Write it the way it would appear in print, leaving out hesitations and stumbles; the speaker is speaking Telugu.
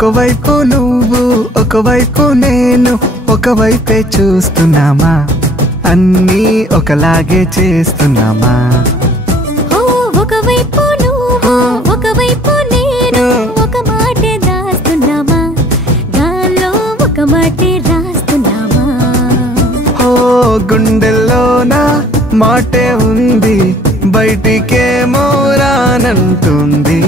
ఒకవైపు నువ్వు ఒకవైపు నేను ఒకవైపే చూస్తున్నామా అన్నీ ఒకలాగే చేస్తున్నామా ఒకవైపు నువ్వు ఒకవైపు నేను ఒక మాటే దాస్తున్నామా గాల్లో ఒక మాటే రాస్తున్నామా గుండెల్లోన మాటే ఉంది బయటికేమో రానంటుంది